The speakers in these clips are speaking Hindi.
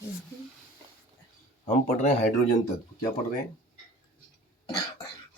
हम पढ़ रहे हैं हाइड्रोजन तत्व। क्या पढ़ रहे हैं?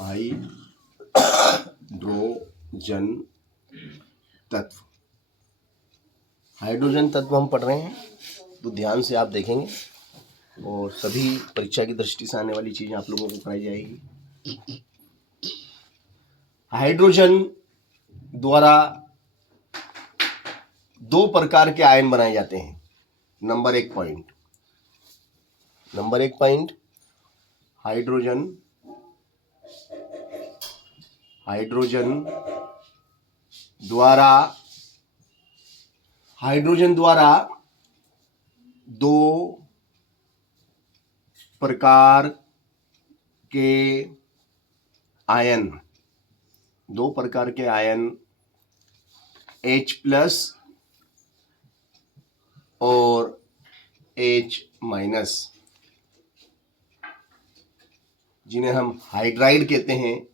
हाइड्रोजन तत्व। हाइड्रोजन तत्व हम पढ़ रहे हैं, तो ध्यान से आप देखेंगे और सभी परीक्षा की दृष्टि से आने वाली चीजें आप लोगों को कराई जाएगी। हाइड्रोजन द्वारा दो प्रकार के आयन बनाए जाते हैं। नंबर एक पॉइंट, हाइड्रोजन द्वारा दो प्रकार के आयन H प्लस और H माइनस, जिन्हें हम हाइड्राइड कहते हैं।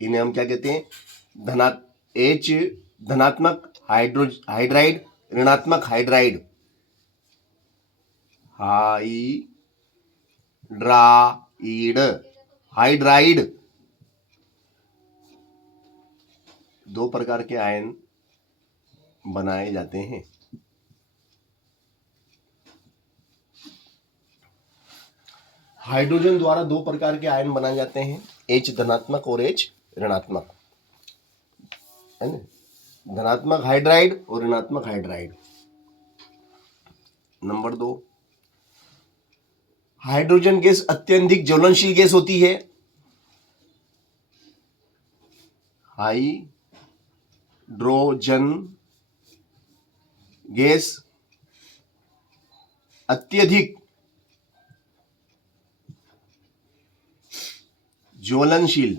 इन्हें हम क्या कहते हैं? H धनात्मक हाइड्राइड, ऋणात्मक हाइड्राइड। हाइड्राइड दो प्रकार के आयन बनाए जाते हैं। हाइड्रोजन द्वारा दो प्रकार के आयन बनाए जाते हैं, H धनात्मक और H ऋणात्मक, है ना? धनात्मक हाइड्राइड और ऋणात्मक हाइड्राइड। नंबर 2, हाइड्रोजन गैस अत्यधिक ज्वलनशील गैस होती है। हाइड्रोजन गैस अत्यधिक ज्वलनशील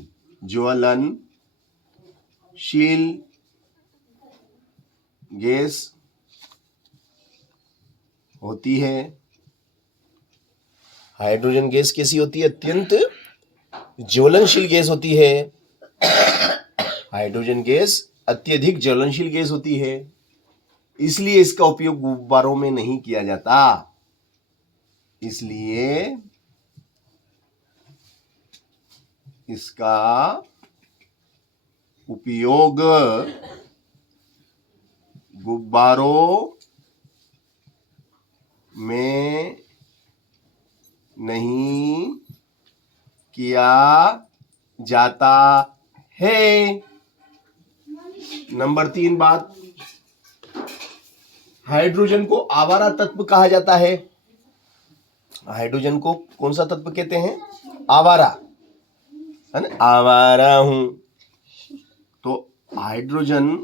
गैस होती है। हाइड्रोजन गैस कैसी होती है? अत्यंत ज्वलनशील गैस होती है। हाइड्रोजन गैस अत्यधिक ज्वलनशील गैस होती है, इसलिए इसका उपयोग गुब्बारों में नहीं किया जाता। इसलिए इसका उपयोग गुब्बारों में नहीं किया जाता है। नंबर 3 बात, हाइड्रोजन को आवारा तत्व कहा जाता है। हाइड्रोजन को कौन सा तत्व कहते हैं? आवारा, है ना? आवारा हूं। तो हाइड्रोजन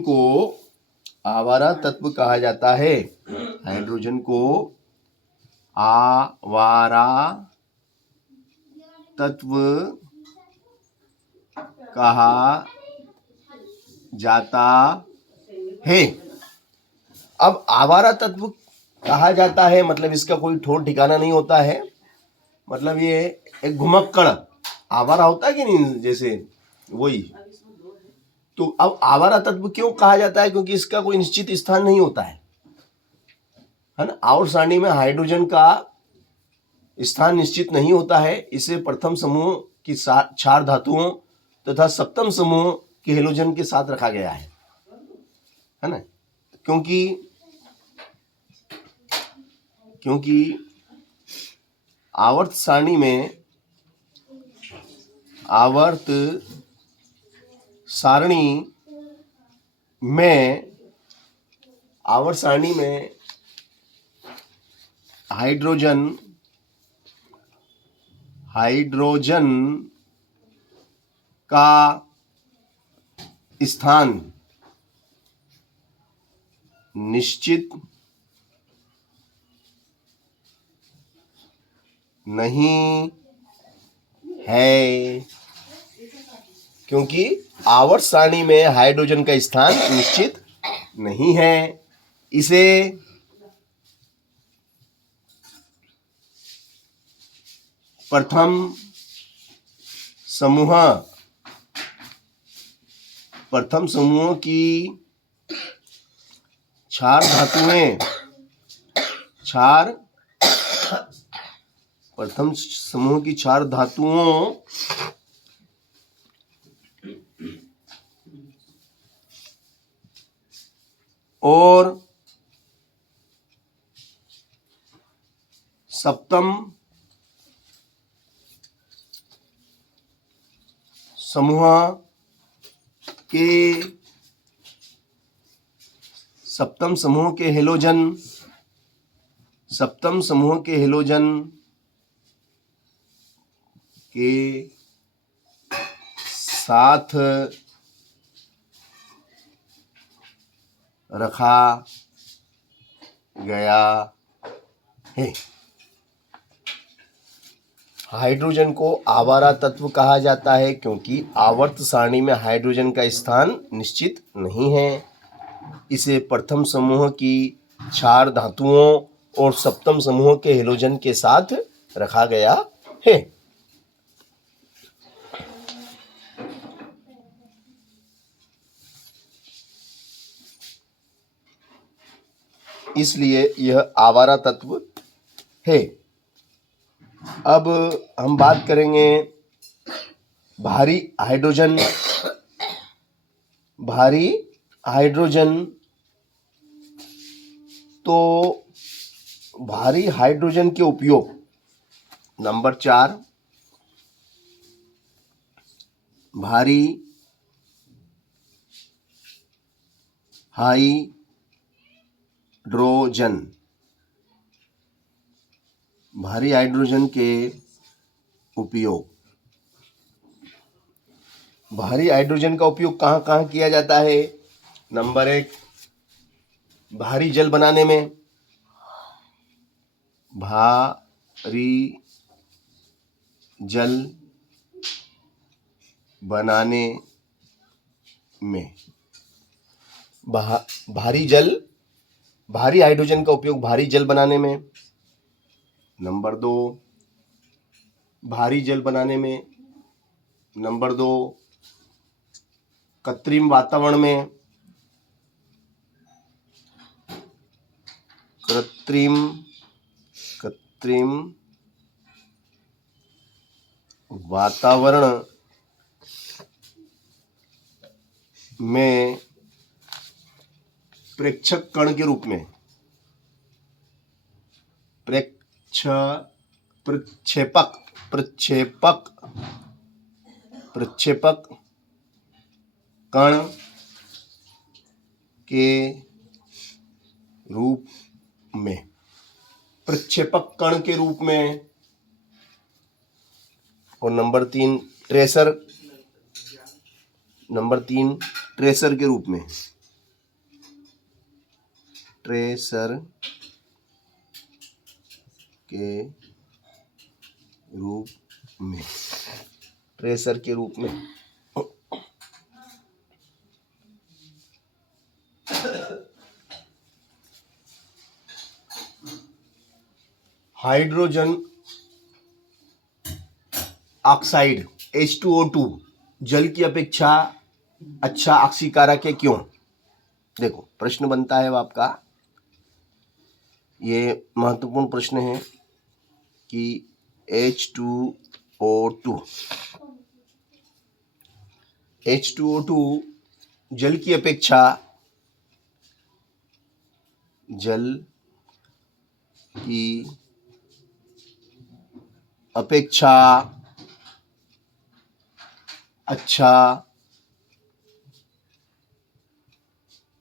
को आवारा तत्व कहा जाता है। हाइड्रोजन को आवारा तत्व कहा जाता है। अब आवारा तत्व कहा जाता है मतलब इसका कोई ठोस ठिकाना नहीं होता है, मतलब ये एक घुमक्कड़ आवारा होता है कि नहीं, जैसे वही। तो अब आवारा तत्व क्यों कहा जाता है? क्योंकि इसका कोई निश्चित स्थान नहीं होता है ना? आवर्त सारणी में हाइड्रोजन का स्थान निश्चित नहीं होता है। इसे प्रथम समूह की 4 धातुओं तथा सप्तम समूह के हेलोजन के साथ रखा गया है ना? क्योंकि आवर्त सारणी में हाइड्रोजन का स्थान निश्चित नहीं है। क्योंकि आवर्त सारणी में हाइड्रोजन का स्थान निश्चित नहीं है, इसे प्रथम समूह प्रथम समूह की क्षार धातुएं प्रथम समूह की क्षार धातुओं और सप्तम समूह के हेलोजन के साथ रखा गया है। हाइड्रोजन को आवारा तत्व कहा जाता है क्योंकि आवर्त सारणी में हाइड्रोजन का स्थान निश्चित नहीं है। इसे प्रथम समूह की क्षार धातुओं और सप्तम समूह के हेलोजन के साथ रखा गया है। इसलिए यह आवारा तत्व है। अब हम बात करेंगे भारी हाइड्रोजन। तो भारी हाइड्रोजन के उपयोग नंबर 4, भारी हाइड्रोजन के उपयोग। भारी हाइड्रोजन का उपयोग कहाँ कहाँ किया जाता है? नंबर 1, भारी जल बनाने में। भारी जल बनाने में भारी हाइड्रोजन का उपयोग भारी जल बनाने में। नंबर 2, भारी जल बनाने में। नंबर 2, कृत्रिम वातावरण में। कृत्रिम वातावरण में प्रेक्षक कण के रूप में। प्रक्षेपक कण के रूप में। प्रक्षेपक कण के रूप में। और नंबर 3, ट्रेसर के रूप में। ट्रेसर के रूप में। हाइड्रोजन ऑक्साइड H2O2 जल की अपेक्षा अच्छा ऑक्सीकारक है, क्यों? देखो, प्रश्न बनता है आपका, ये महत्वपूर्ण प्रश्न है कि H2O2 जल की अपेक्षा अच्छा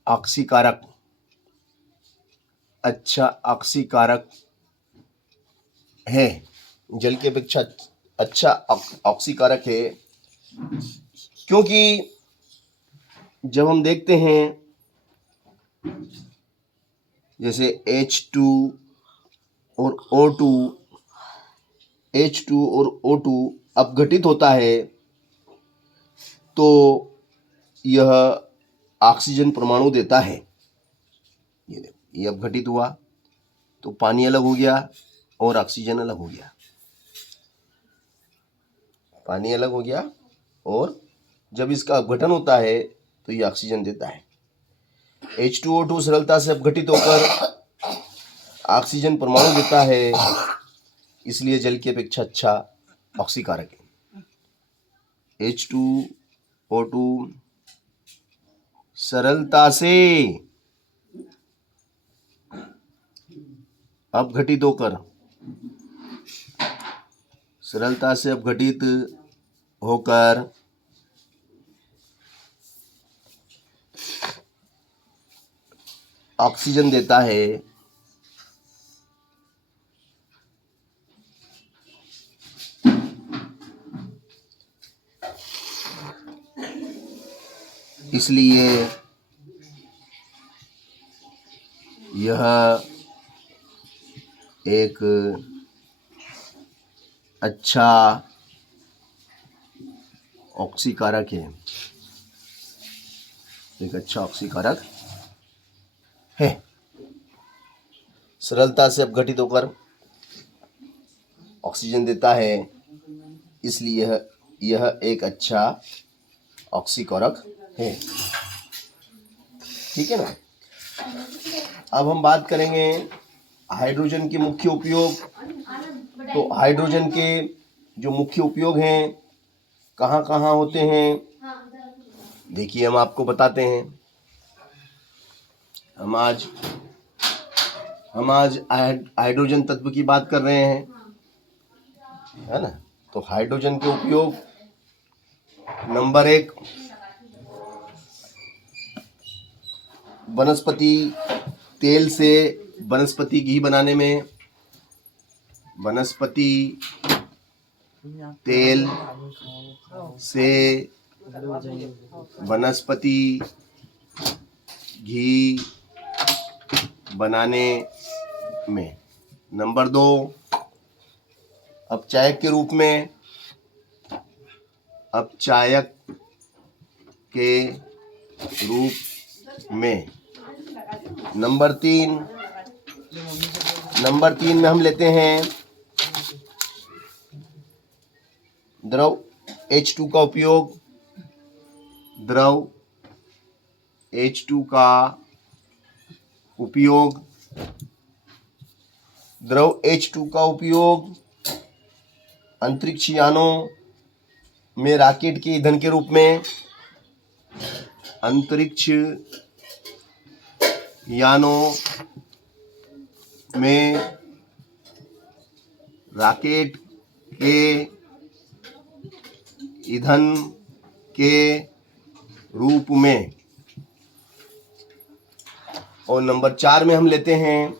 ऑक्सीकारक है। जल की अपेक्षा अच्छा ऑक्सीकारक है क्योंकि जब हम देखते हैं जैसे H2 और O2 अपघटित होता है तो यह ऑक्सीजन परमाणु देता है। ये देखो, ये अपघटित हुआ तो पानी अलग हो गया और ऑक्सीजन अलग हो गया। पानी अलग हो गया और जब इसका अपघटन होता है तो ये ऑक्सीजन देता है। H2O2 सरलता से अपघटित होकर ऑक्सीजन परमाणु देता है, इसलिए जल की अपेक्षा अच्छा ऑक्सीकारक है। H2O2 सरलता से अपघटित होकर ऑक्सीजन देता है, इसलिए यह एक अच्छा ऑक्सीकारक है, सरलता से अपघटित होकर ऑक्सीजन देता है, इसलिए यह एक अच्छा ऑक्सीकारक है। ठीक है ना। अब हम बात करेंगे हाइड्रोजन के मुख्य उपयोग। तो हाइड्रोजन के जो मुख्य उपयोग हैं, कहाँ कहाँ होते हैं, देखिए हम आपको बताते हैं। हम आज हाइड्रोजन तत्व की बात कर रहे हैं, है ना। तो हाइड्रोजन के उपयोग, नंबर 1, वनस्पति तेल से वनस्पति घी बनाने में, वनस्पति तेल से वनस्पति घी बनाने में। नंबर 2, अपचायक के रूप में, अपचायक के रूप में। नंबर 3 में हम लेते हैं द्रव H2 का उपयोग। द्रव H2 का उपयोग, द्रव H2 का उपयोग अंतरिक्ष यानों में रॉकेट के ईंधन के रूप में, अंतरिक्ष यानों में रॉकेट के ईंधन के रूप में। और नंबर 4 में हम लेते हैं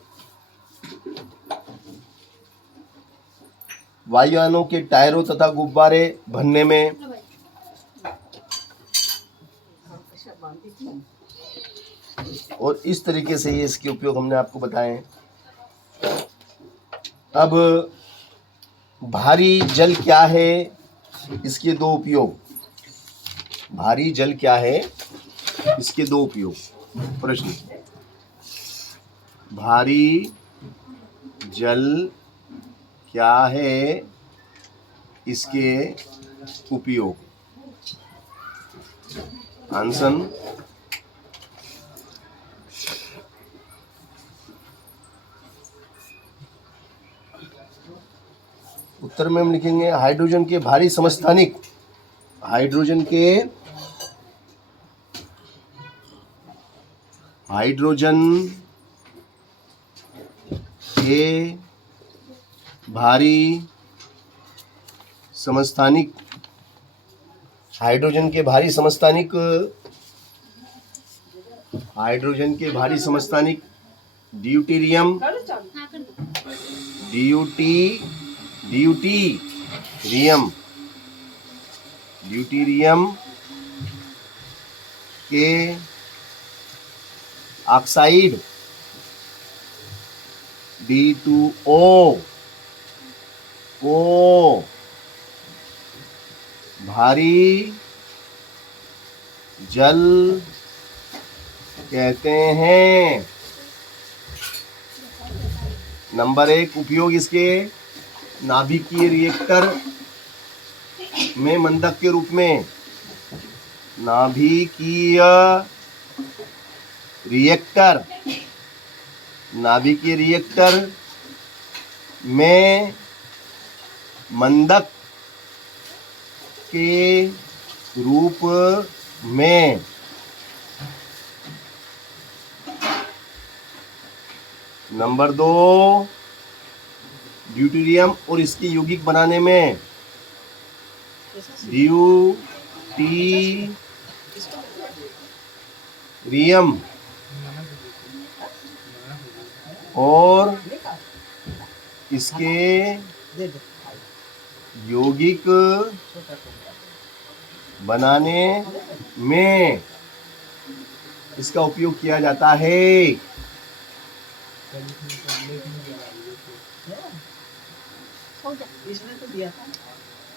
वायुयानों के टायरों तथा गुब्बारे भरने में। और इस तरीके से ये इसके उपयोग हमने आपको बताए हैं। अब भारी जल क्या है, इसके 2 उपयोग। भारी जल क्या है, इसके 2 उपयोग। प्रश्न, भारी जल क्या है, इसके उपयोग। आंसर, उत्तर में हम लिखेंगे हाइड्रोजन के भारी समस्थानिक, हाइड्रोजन के भारी समस्थानिक, हाइड्रोजन के भारी समस्थानिक, हाइड्रोजन के भारी समस्थानिक ड्यूटेरियम, ड्यूटेरियम के ऑक्साइड D2O को भारी जल कहते हैं। नंबर 1 उपयोग इसके नाभिकीय रिएक्टर में मंदक के रूप में, नाभिकीय रिएक्टर, नाभिकीय रिएक्टर में मंदक के रूप में नंबर 2 ड्यूटेरियम और इसके यौगिक बनाने में ड्यूटीरियम और इसके यौगिक बनाने में इसका उपयोग किया जाता है। इसने तो दिया था।